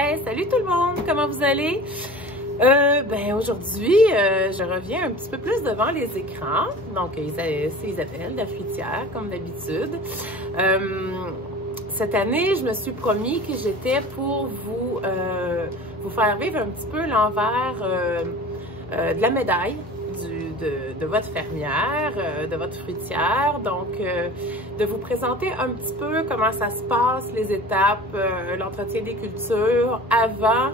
Hey, salut tout le monde, comment vous allez? Aujourd'hui, je reviens un petit peu plus devant les écrans. Donc, c'est Isabelle, la fruitière, comme d'habitude. Cette année, je me suis promis que j'étais pour vous faire vivre un petit peu l'envers de la médaille de votre fermière, de votre fruitière. Donc, de vous présenter un petit peu comment ça se passe, les étapes, l'entretien des cultures avant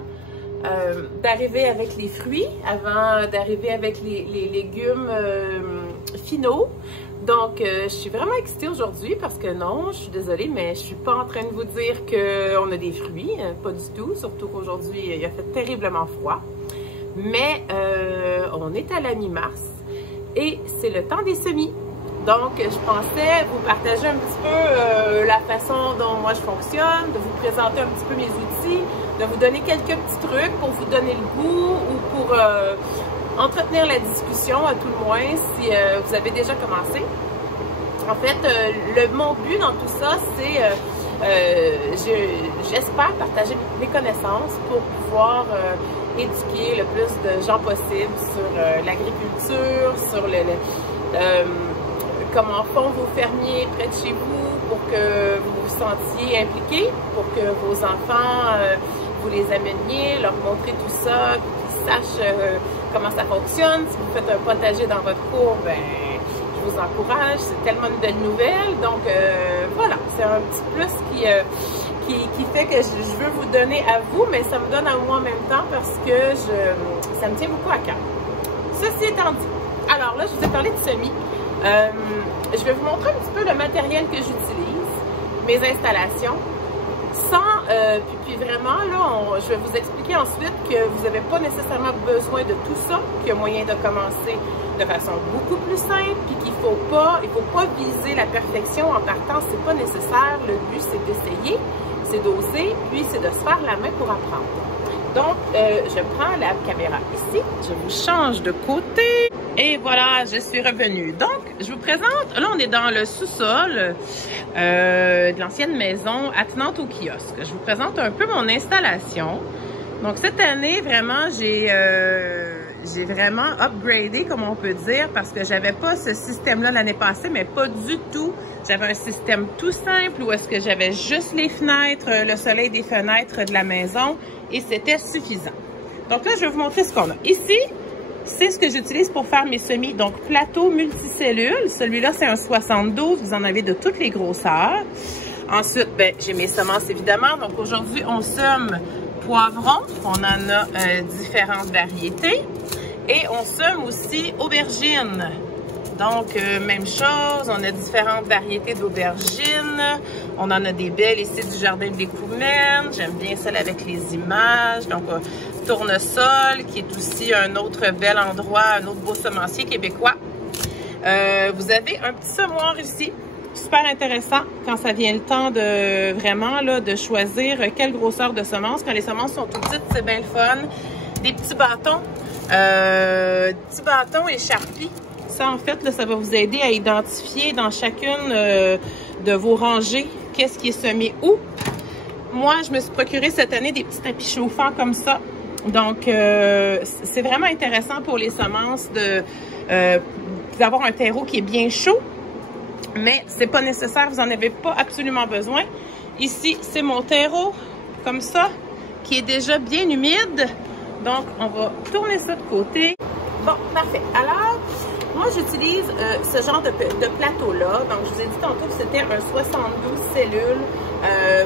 d'arriver avec les fruits, avant d'arriver avec les légumes finaux. Donc, je suis vraiment excitée aujourd'hui parce que non, je suis désolée, mais je suis pas en train de vous dire qu'on a des fruits, pas du tout, surtout qu'aujourd'hui, il a fait terriblement froid. Mais on est à la mi-mars et c'est le temps des semis. Donc, je pensais vous partager un petit peu la façon dont moi je fonctionne, de vous présenter un petit peu mes outils, de vous donner quelques petits trucs pour vous donner le goût ou pour entretenir la discussion à tout le moins si vous avez déjà commencé. En fait, mon but dans tout ça, c'est j'espère partager mes connaissances pour pouvoir éduquer le plus de gens possible sur l'agriculture, sur comment font vos fermiers près de chez vous pour que vous vous sentiez impliqués, pour que vos enfants, vous les ameniez, leur montrer tout ça, qu'ils sachent comment ça fonctionne. Si vous faites un potager dans votre cour, ben, je vous encourage, c'est tellement une belle nouvelle. Donc voilà, c'est un petit plus qui fait que je veux vous donner à vous, mais ça me donne à moi en même temps parce que ça me tient beaucoup à cœur. Ceci étant dit, alors là, je vous ai parlé de semis. Je vais vous montrer un petit peu le matériel que j'utilise, mes installations, puis vraiment, là, je vais vous expliquer ensuite que vous n'avez pas nécessairement besoin de tout ça, qu'il y a moyen de commencer de façon beaucoup plus simple, puis qu'il faut pas viser la perfection en partant, c'est pas nécessaire. Le but, c'est d'essayer, c'est d'oser, puis c'est de se faire la main pour apprendre. Donc, je prends la caméra ici, je vous change de côté. Et voilà, je suis revenue. Donc, je vous présente, là on est dans le sous-sol de l'ancienne maison attenante au kiosque. Je vous présente un peu mon installation. Donc cette année, vraiment, j'ai vraiment upgradé, comme on peut dire, parce que j'avais pas ce système-là l'année passée, mais pas du tout. J'avais un système tout simple où est-ce que j'avais juste les fenêtres, le soleil des fenêtres de la maison et c'était suffisant. Donc là, je vais vous montrer ce qu'on a. Ici, c'est ce que j'utilise pour faire mes semis. Donc, plateau multicellules. Celui-là, c'est un 72. Vous en avez de toutes les grosseurs. Ensuite, ben, j'ai mes semences, évidemment. Donc, aujourd'hui, on sème poivrons. On en a différentes variétés. Et on sème aussi aubergines. Donc, même chose. On a différentes variétés d'aubergines. On en a des belles ici du jardin des Coumènes. J'aime bien celle avec les images. Donc, tournesol, qui est aussi un autre bel endroit, un autre beau semencier québécois. Vous avez un petit semoir ici, super intéressant quand ça vient le temps de vraiment là, de choisir quelle grosseur de semences. Quand les semences sont tout petites, c'est bien le fun. Des petits bâtons et Sharpie. Ça, en fait, là, ça va vous aider à identifier dans chacune de vos rangées qu'est-ce qui est semé où. Moi, je me suis procuré cette année des petits tapis chauffants comme ça. Donc, c'est vraiment intéressant pour les semences d'avoir un terreau qui est bien chaud, mais c'est pas nécessaire, vous n'en avez pas absolument besoin. Ici, c'est mon terreau, comme ça, qui est déjà bien humide. Donc, on va tourner ça de côté. Bon, parfait. Alors, moi, j'utilise ce genre de plateau-là. Donc, je vous ai dit tantôt que c'était un 72 cellules.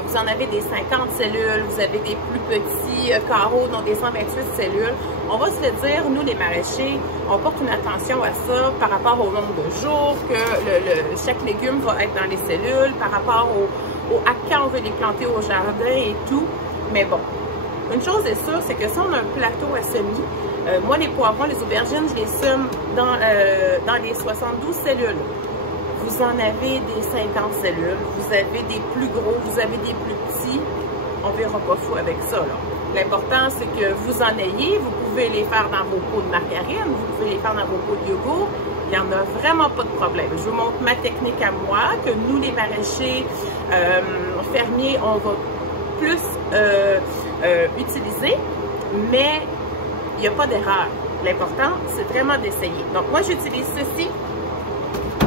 Vous en avez des 50 cellules, vous avez des plus petits carreaux, donc des 128 cellules. On va se le dire, nous les maraîchers, on porte une attention à ça par rapport au nombre de jours que chaque légume va être dans les cellules, par rapport à quand on veut les planter au jardin et tout. Mais bon, une chose est sûre, c'est que si on a un plateau à semis, moi les poivrons, les aubergines, je les sème dans les 72 cellules. Vous en avez des 50 cellules, vous avez des plus gros, vous avez des plus petits. On verra pas fou avec ça, là. L'important, c'est que vous en ayez. Vous pouvez les faire dans vos pots de margarine, vous pouvez les faire dans vos pots de yogourt. Il n'y en a vraiment pas de problème. Je vous montre ma technique à moi, que nous, les maraîchers fermiers, on va plus utiliser, mais il n'y a pas d'erreur. L'important, c'est vraiment d'essayer. Donc, moi, j'utilise ceci.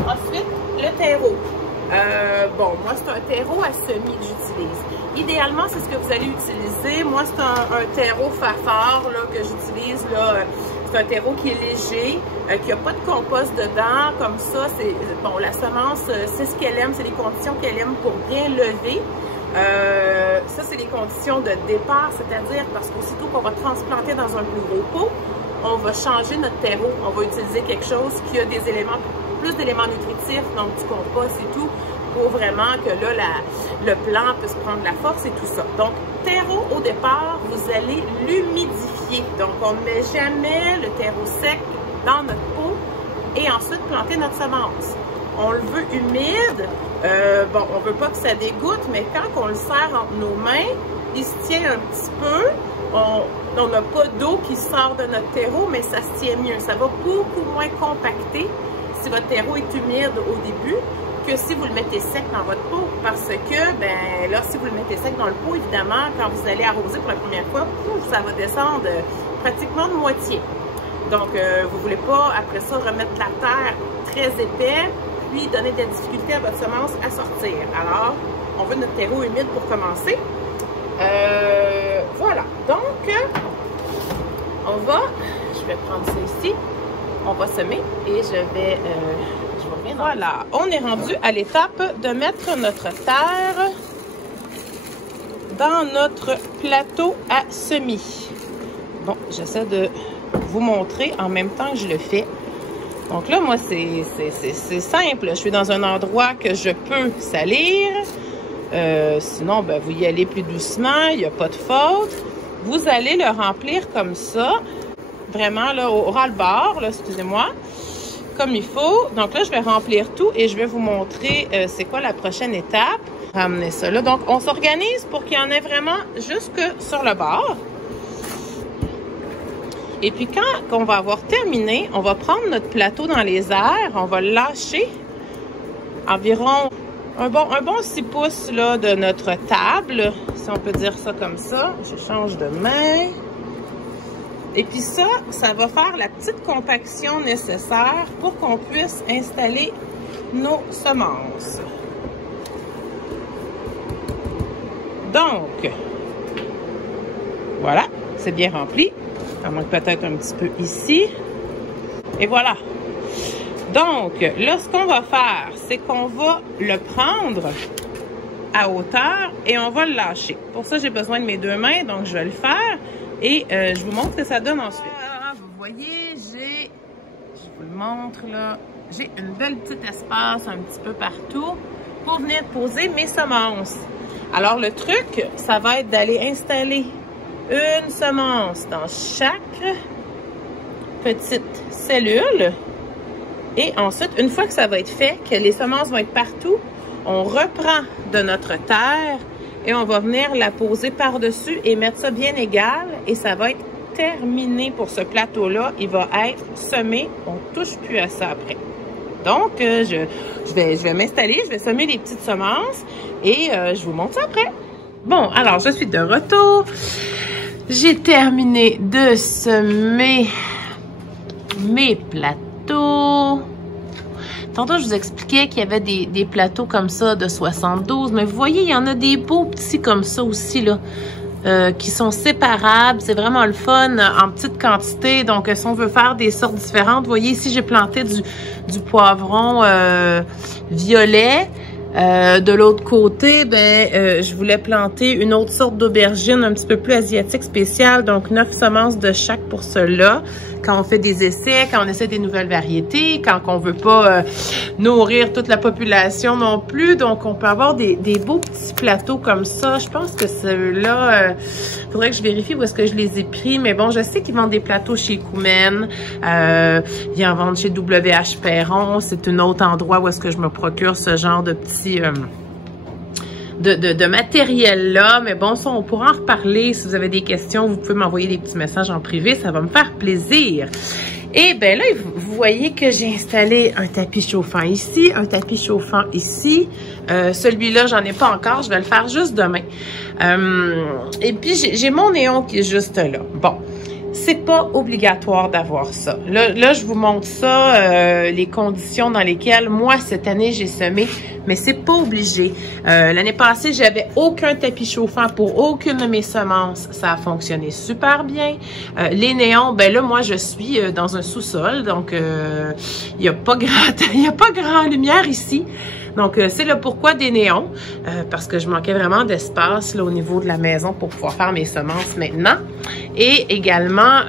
Ensuite, le terreau. Bon, moi, c'est un terreau à semis que j'utilise. Idéalement, c'est ce que vous allez utiliser. Moi, c'est un terreau Fafard là, que j'utilise. C'est un terreau qui est léger, qui n'a pas de compost dedans. Comme ça, c'est bon, la semence, c'est ce qu'elle aime, c'est les conditions qu'elle aime pour bien lever. Ça, c'est les conditions de départ, c'est-à-dire parce qu'aussitôt qu'on va transplanter dans un plus gros pot, on va changer notre terreau. On va utiliser quelque chose qui a des éléments, plus d'éléments nutritifs, donc du compost et tout, pour vraiment que là, le plant puisse prendre la force et tout ça. Donc, terreau, au départ, vous allez l'humidifier. Donc, on ne met jamais le terreau sec dans notre pot et ensuite planter notre semence. On le veut humide. Bon, on ne veut pas que ça dégoûte, mais quand on le serre entre nos mains, il se tient un petit peu. On n'a pas d'eau qui sort de notre terreau, mais ça se tient mieux. Ça va beaucoup moins compacter si votre terreau est humide au début que si vous le mettez sec dans votre pot. Parce que, ben là, si vous le mettez sec dans le pot, évidemment, quand vous allez arroser pour la première fois, ça va descendre pratiquement de moitié. Donc, vous ne voulez pas, après ça, remettre la terre très épais, puis donner de la difficulté à votre semence à sortir. Alors, on veut notre terreau humide pour commencer. Voilà. Donc, on va, je vais prendre ça ici, on va semer et je vais revenir. Voilà, on est rendu à l'étape de mettre notre terre dans notre plateau à semis. Bon, j'essaie de vous montrer en même temps que je le fais. Donc là, moi, c'est simple. Je suis dans un endroit que je peux salir. Sinon, ben, vous y allez plus doucement, il n'y a pas de faute. Vous allez le remplir comme ça, vraiment là, au ras-le-bord, excusez-moi, comme il faut. Donc là, je vais remplir tout et je vais vous montrer c'est quoi la prochaine étape. Ramener ça là. Donc, on s'organise pour qu'il y en ait vraiment jusque sur le bord. Et puis, quand on va avoir terminé, on va prendre notre plateau dans les airs, on va le lâcher environ un bon 6 pouces là, de notre table, si on peut dire ça comme ça. Je change de main. Et puis ça va faire la petite compaction nécessaire pour qu'on puisse installer nos semences. Donc, voilà, c'est bien rempli. Il manque peut-être un petit peu ici. Et voilà. Donc, là, ce qu'on va faire, c'est qu'on va le prendre à hauteur et on va le lâcher. Pour ça, j'ai besoin de mes deux mains, donc je vais le faire et je vous montre ce que ça donne ensuite. Voilà, vous voyez, je vous le montre là, j'ai une belle petite espace un petit peu partout pour venir poser mes semences. Alors, le truc, ça va être d'aller installer une semence dans chaque petite cellule. Et ensuite, une fois que ça va être fait, que les semences vont être partout, on reprend de notre terre et on va venir la poser par-dessus et mettre ça bien égal. Et ça va être terminé pour ce plateau-là. Il va être semé. On ne touche plus à ça après. Donc, je vais m'installer, je vais semer les petites semences et je vous montre ça après. Bon, alors, je suis de retour. J'ai terminé de semer mes plateaux. Tantôt, je vous expliquais qu'il y avait des plateaux comme ça de 72, mais vous voyez, il y en a des beaux petits comme ça aussi, là, qui sont séparables. C'est vraiment le fun en petite quantité. Donc, si on veut faire des sortes différentes, vous voyez, ici, j'ai planté du poivron violet. De l'autre côté, je voulais planter une autre sorte d'aubergine un petit peu plus asiatique spéciale, donc 9 semences de chaque pour cela. Quand on fait des essais, quand on essaie des nouvelles variétés, quand on veut pas nourrir toute la population non plus, donc on peut avoir des beaux petits plateaux comme ça. Je pense que ceux-là, faudrait que je vérifie où est-ce que je les ai pris, mais bon, je sais qu'ils vendent des plateaux chez Coumen, ils en vendent chez WH Perron, c'est un autre endroit où est-ce que je me procure ce genre de petits de matériel-là, mais bon, ça, on pourra en reparler. Si vous avez des questions, vous pouvez m'envoyer des petits messages en privé, ça va me faire plaisir. Et bien là, vous voyez que j'ai installé un tapis chauffant ici, un tapis chauffant ici. Celui-là, j'en ai pas encore, je vais le faire juste demain. Et puis, j'ai mon néon qui est juste là. Bon, c'est pas obligatoire d'avoir ça. Là, je vous montre ça, les conditions dans lesquelles, moi, cette année, j'ai semé, mais c'est pas obligé. L'année passée, j'avais aucun tapis chauffant pour aucune de mes semences. Ça a fonctionné super bien. Les néons, ben là, moi, je suis dans un sous-sol, donc il y a pas grand lumière ici. Donc, c'est le pourquoi des néons, parce que je manquais vraiment d'espace là au niveau de la maison pour pouvoir faire mes semences maintenant. Et également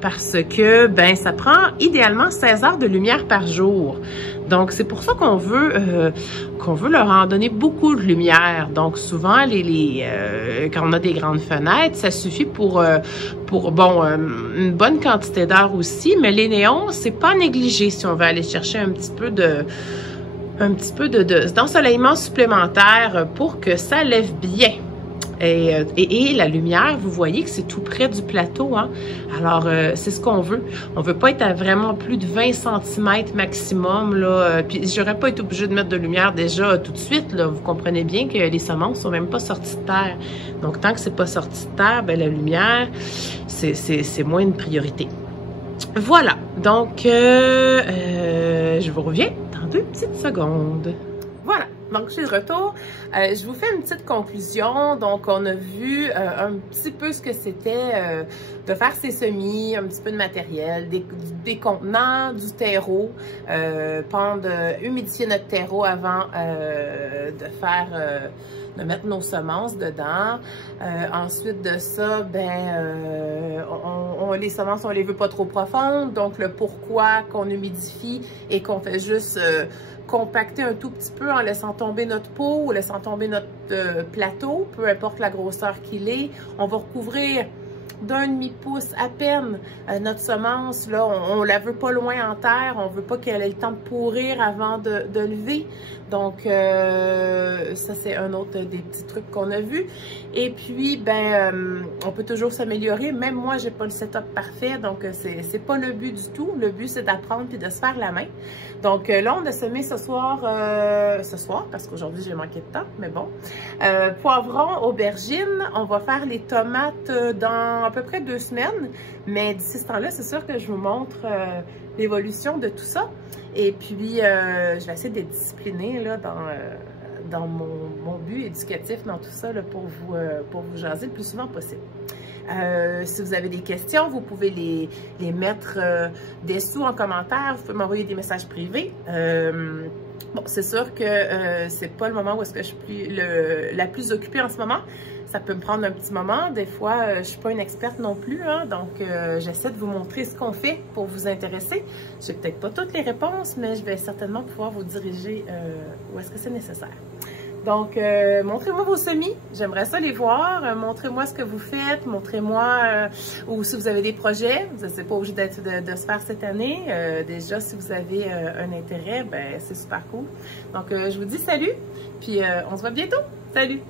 parce que, ben, ça prend idéalement 16 heures de lumière par jour. Donc, c'est pour ça qu'on veut leur en donner beaucoup de lumière. Donc, souvent, quand on a des grandes fenêtres, ça suffit pour une bonne quantité d'heures aussi. Mais les néons, c'est pas négligé si on veut aller chercher un petit peu d'ensoleillement supplémentaire pour que ça lève bien. Et la lumière, vous voyez que c'est tout près du plateau, hein? Alors, c'est ce qu'on veut. On veut pas être à vraiment plus de 20 cm maximum, là. Puis, j'aurais pas été obligée de mettre de lumière déjà tout de suite, là. Vous comprenez bien que les semences sont même pas sorties de terre. Donc, tant que c'est pas sorti de terre, ben la lumière, c'est moins une priorité. Voilà. Donc, je vous reviens dans 2 petites secondes. Voilà. Donc, je suis de retour. Je vous fais une petite conclusion. Donc, on a vu un petit peu ce que c'était de faire ses semis, un petit peu de matériel, des contenants, du terreau, humidifier notre terreau avant de mettre nos semences dedans. Ensuite de ça, ben, les semences, on les veut pas trop profondes. Donc, le pourquoi qu'on humidifie et qu'on fait juste compacter un tout petit peu en laissant tomber notre pot ou laissant tomber notre plateau, peu importe la grosseur qu'il est. On va recouvrir d'un demi-pouce à peine notre semence. Là, on la veut pas loin en terre. On veut pas qu'elle ait le temps de pourrir avant de lever. Donc, ça, c'est un autre des petits trucs qu'on a vu. Et puis, ben, on peut toujours s'améliorer. Même moi, j'ai pas le setup parfait. Donc, c'est pas le but du tout. Le but, c'est d'apprendre puis de se faire la main. Donc, là, on a semé ce soir, parce qu'aujourd'hui, j'ai manqué de temps, mais bon. Poivrons, aubergines. On va faire les tomates dans à peu près 2 semaines. Mais d'ici ce temps-là, c'est sûr que je vous montre l'évolution de tout ça. Et puis, je vais essayer d'être disciplinée là, dans mon but éducatif, dans tout ça, là, pour vous jaser le plus souvent possible. Si vous avez des questions, vous pouvez les mettre dessous en commentaire. Vous pouvez m'envoyer des messages privés. Bon, c'est sûr que c'est pas le moment où est-ce que je suis la plus occupée en ce moment. Ça peut me prendre un petit moment. Des fois, je suis pas une experte non plus, hein, donc j'essaie de vous montrer ce qu'on fait pour vous intéresser. Je n'ai peut-être pas toutes les réponses, mais je vais certainement pouvoir vous diriger où est-ce que c'est nécessaire. Donc, montrez-moi vos semis. J'aimerais ça les voir. Montrez-moi ce que vous faites. Montrez-moi ou si vous avez des projets. Vous n'êtes pas obligé de se faire cette année. Déjà, si vous avez un intérêt, ben c'est super cool. Donc, je vous dis salut. Puis, on se voit bientôt. Salut!